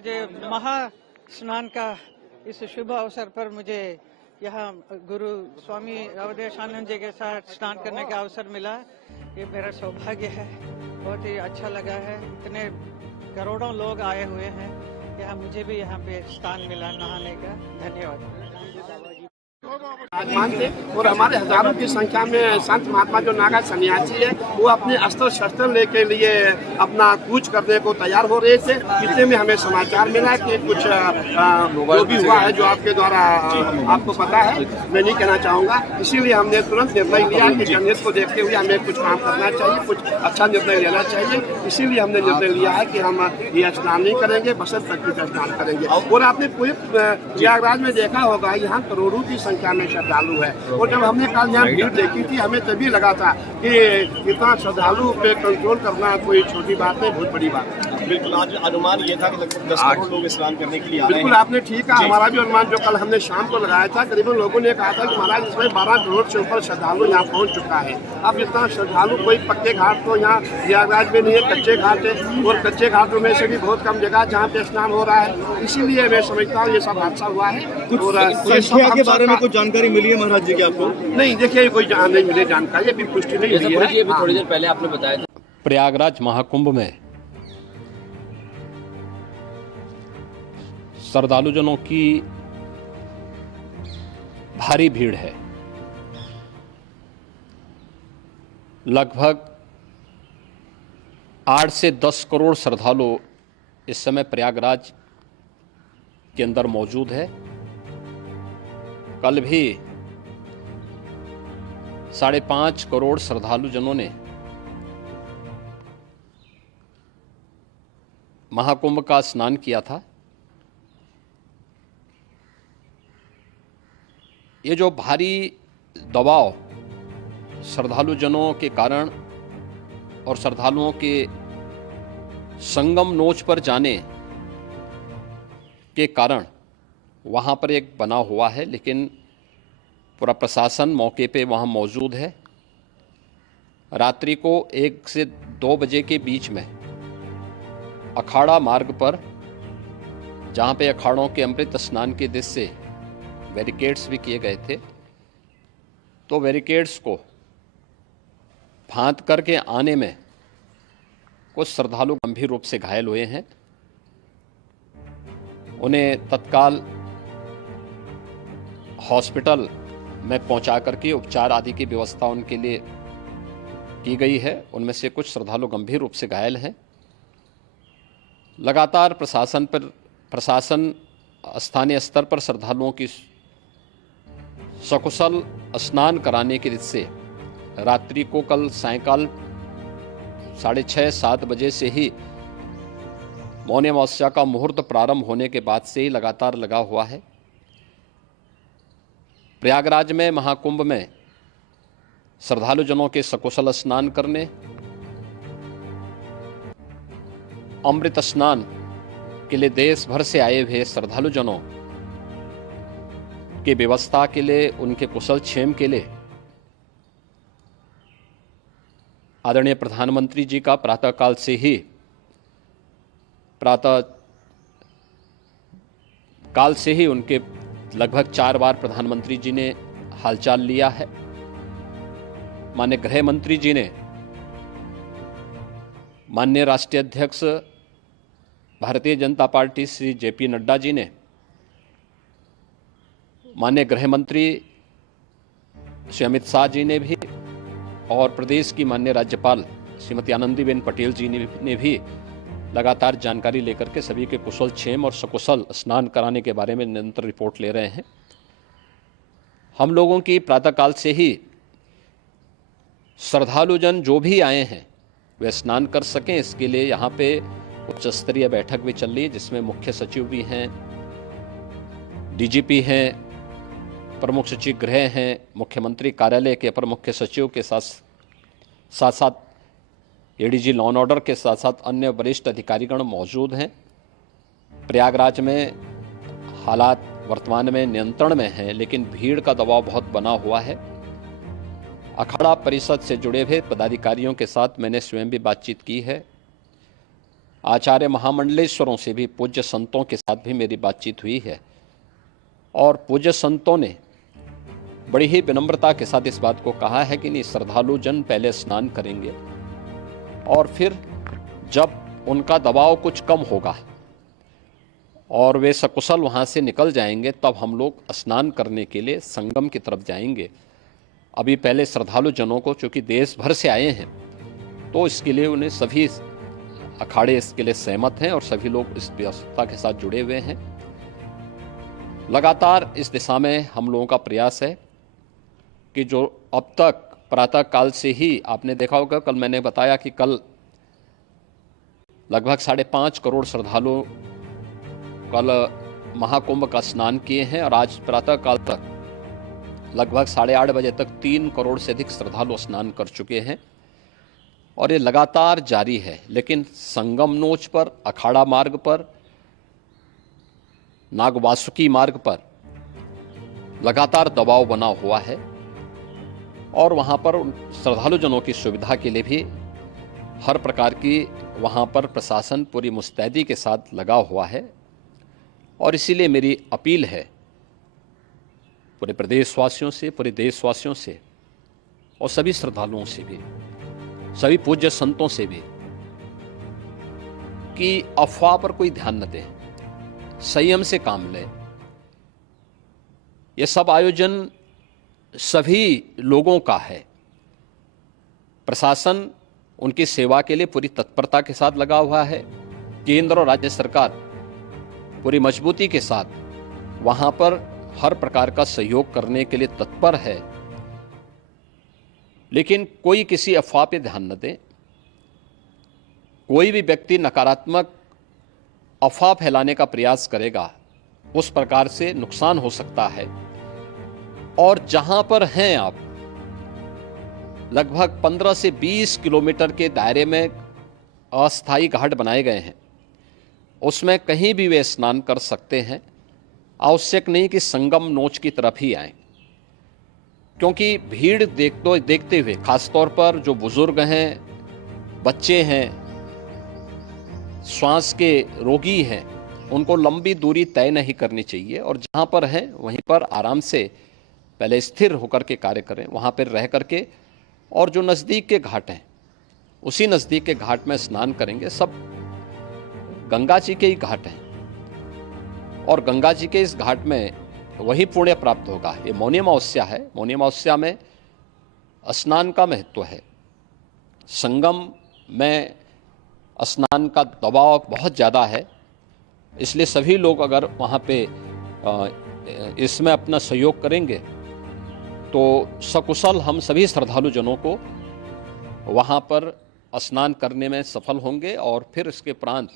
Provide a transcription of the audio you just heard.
आज महा स्नान का इस शुभ अवसर पर मुझे यहाँ गुरु स्वामी अवधेशानंद जी के साथ स्नान करने का अवसर मिला। ये मेरा सौभाग्य है, बहुत ही अच्छा लगा है। इतने करोड़ों लोग आए हुए हैं, यहाँ मुझे भी यहाँ पे स्थान मिला नहाने का। धन्यवाद। विराजमान थे और हमारे हजारों की संख्या में संत महात्मा जो नागा सन्यासी है वो अपने अस्त्र शस्त्र लेके लिए अपना कूच करने को तैयार हो रहे थे। इतने में हमें समाचार मिला कि कुछ जो भी हुआ है जो आपके द्वारा आपको पता है, मैं नहीं कहना चाहूँगा। इसीलिए हमने तुरंत निर्णय लिया कि जंगत को देखते हुए हमें कुछ काम करना चाहिए, कुछ अच्छा निर्णय लेना चाहिए। इसीलिए हमने निर्णय लिया है कि हम ये स्नान नहीं करेंगे, बसंत पंचमी का स्नान करेंगे। और आपने पूरे प्रयागराज में देखा होगा यहाँ करोड़ों की संख्या में श्रद्धालु है। और जब हमने कल यहाँ भीड़ देखी थी हमें तभी लगा था कि इतना श्रद्धालु पे कंट्रोल करना कोई छोटी बात नहीं, बहुत बड़ी बात है। बिल्कुल, आज अनुमान ये था कि लगभग 10 करोड़ लोग स्नान करने के लिए आ रहे हैं। बिल्कुल आपने ठीक कहा। हमारा भी अनुमान जो कल हमने शाम को लगाया था, करीबन लोगों ने कहा था कि महाराज इसमें 12 करोड़ से ऊपर श्रद्धालु यहाँ पहुँच चुका है। अब इतना श्रद्धालु कोई पक्के घाट तो यहाँ प्रयागराज में नहीं है, कच्चे घाट है। और कच्चे घाटों में से भी बहुत कम जगह जहाँ पे स्नान हो रहा है। इसीलिए मैं समझता हूँ ये सब हादसा हुआ है। संख्या के बारे में कुछ जानकारी मिली है महाराज जी की आपको? नहीं, देखिए कोई नहीं मिले जानकारी, अभी पुष्टि नहीं हुई है। थोड़ी देर पहले आपने बताया था प्रयागराज महाकुंभ में श्रद्धालुजनों की भारी भीड़ है। लगभग 8 से 10 करोड़ श्रद्धालु इस समय प्रयागराज के अंदर मौजूद है। कल भी 5.5 करोड़ श्रद्धालुजनों ने महाकुंभ का स्नान किया था। ये जो भारी दबाव श्रद्धालुजनों के कारण और श्रद्धालुओं के संगम नोच पर जाने के कारण वहाँ पर एक बना हुआ है, लेकिन पूरा प्रशासन मौके पे वहाँ मौजूद है। रात्रि को 1 से 2 बजे के बीच में अखाड़ा मार्ग पर, जहाँ पे अखाड़ों के अमृत स्नान के दृश्य से बैरिकेड्स भी किए गए थे, तो बैरिकेड्स को फांद करके आने में कुछ श्रद्धालु गंभीर रूप से घायल हुए हैं। उन्हें तत्काल हॉस्पिटल में पहुंचा करके उपचार आदि की व्यवस्था उनके लिए की गई है। उनमें से कुछ श्रद्धालु गंभीर रूप से घायल हैं। लगातार प्रशासन स्थानीय स्तर पर श्रद्धालुओं की सकुशल स्नान कराने के दृष्टि से रात्रि को कल सायंकाल 6:30-7 बजे से ही मौनी अमावस्या का मुहूर्त प्रारंभ होने के बाद से ही लगातार लगा हुआ है। प्रयागराज में महाकुंभ में श्रद्धालुजनों के सकुशल स्नान करने, अमृत स्नान के लिए देश भर से आए हुए श्रद्धालुजनों की व्यवस्था के लिए, उनके कुशल क्षेम के लिए आदरणीय प्रधानमंत्री जी का प्रातःकाल से ही उनके लगभग 4 बार प्रधानमंत्री जी ने हालचाल लिया है। माननीय गृह मंत्री जी ने, माननीय राष्ट्रीय अध्यक्ष भारतीय जनता पार्टी श्री JP नड्डा जी ने, माननीय गृह मंत्री श्री अमित शाह जी ने भी, और प्रदेश की माननीय राज्यपाल श्रीमती आनंदीबेन पटेल जी ने भी लगातार जानकारी लेकर के सभी के कुशल क्षेम और सकुशल स्नान कराने के बारे में निरंतर रिपोर्ट ले रहे हैं। हम लोगों की प्रातःकाल से ही श्रद्धालुजन जो भी आए हैं वे स्नान कर सकें, इसके लिए यहाँ पे उच्च स्तरीय बैठक भी चल रही है, जिसमें मुख्य सचिव भी हैं, DGP हैं, प्रमुख सचिव गृह हैं, मुख्यमंत्री कार्यालय के अपर मुख्य सचिव के साथ साथ ADG लॉ एंड ऑर्डर के साथ साथ अन्य वरिष्ठ अधिकारीगण मौजूद हैं। प्रयागराज में हालात वर्तमान में नियंत्रण में हैं, लेकिन भीड़ का दबाव बहुत बना हुआ है। अखाड़ा परिषद से जुड़े हुए पदाधिकारियों के साथ मैंने स्वयं भी बातचीत की है। आचार्य महामंडलेश्वरों से भी, पूज्य संतों के साथ भी मेरी बातचीत हुई है और पूज्य संतों ने बड़ी ही विनम्रता के साथ इस बात को कहा है कि नहीं, श्रद्धालु जन पहले स्नान करेंगे और फिर जब उनका दबाव कुछ कम होगा और वे सकुशल वहाँ से निकल जाएंगे तब हम लोग स्नान करने के लिए संगम की तरफ जाएंगे। अभी पहले श्रद्धालु जनों को, चूँकि देश भर से आए हैं, तो इसके लिए उन्हें सभी अखाड़े इसके लिए सहमत हैं और सभी लोग इस व्यवस्था के साथ जुड़े हुए हैं। लगातार इस दिशा में हम लोगों का प्रयास है कि जो अब तक प्रातः काल से ही आपने देखा होगा, कल मैंने बताया कि कल लगभग 5.5 करोड़ श्रद्धालु कल महाकुंभ का स्नान किए हैं और आज प्रातः काल तक लगभग 8:30 बजे तक 3 करोड़ से अधिक श्रद्धालु स्नान कर चुके हैं और ये लगातार जारी है। लेकिन संगम नोच पर, अखाड़ा मार्ग पर, नागवासुकी मार्ग पर लगातार दबाव बना हुआ है और वहाँ पर श्रद्धालु जनों की सुविधा के लिए भी हर प्रकार की वहाँ पर प्रशासन पूरी मुस्तैदी के साथ लगा हुआ है। और इसीलिए मेरी अपील है पूरे प्रदेशवासियों से, पूरे देशवासियों से और सभी श्रद्धालुओं से भी, सभी पूज्य संतों से भी कि अफवाह पर कोई ध्यान न दें, संयम से काम लें। ये सब आयोजन सभी लोगों का है। प्रशासन उनकी सेवा के लिए पूरी तत्परता के साथ लगा हुआ है। केंद्र और राज्य सरकार पूरी मजबूती के साथ वहां पर हर प्रकार का सहयोग करने के लिए तत्पर है। लेकिन कोई किसी अफवाह पे ध्यान न दे। कोई भी व्यक्ति नकारात्मक अफवाह फैलाने का प्रयास करेगा, उस प्रकार से नुकसान हो सकता है। और जहां पर हैं आप, लगभग 15 से 20 किलोमीटर के दायरे में अस्थायी घाट बनाए गए हैं, उसमें कहीं भी वे स्नान कर सकते हैं। आवश्यक नहीं कि संगम नोच की तरफ ही आएं, क्योंकि भीड़ देखते हुए, खासतौर पर जो बुजुर्ग हैं, बच्चे हैं, श्वास के रोगी हैं, उनको लंबी दूरी तय नहीं करनी चाहिए और जहाँ पर हैं वहीं पर आराम से पहले स्थिर होकर के कार्य करें, वहाँ पर रह करके। और जो नज़दीक के घाट हैं, उसी नज़दीक के घाट में स्नान करेंगे। सब गंगा जी के ही घाट हैं और गंगा जी के इस घाट में वही पुण्य प्राप्त होगा। ये मौनी अमावस्या है। मौनी अमावस्या में स्नान का महत्व है। संगम में स्नान का दबाव बहुत ज़्यादा है, इसलिए सभी लोग अगर वहाँ पे इसमें अपना सहयोग करेंगे तो सकुशल हम सभी श्रद्धालु जनों को वहाँ पर स्नान करने में सफल होंगे और फिर इसके उपरांत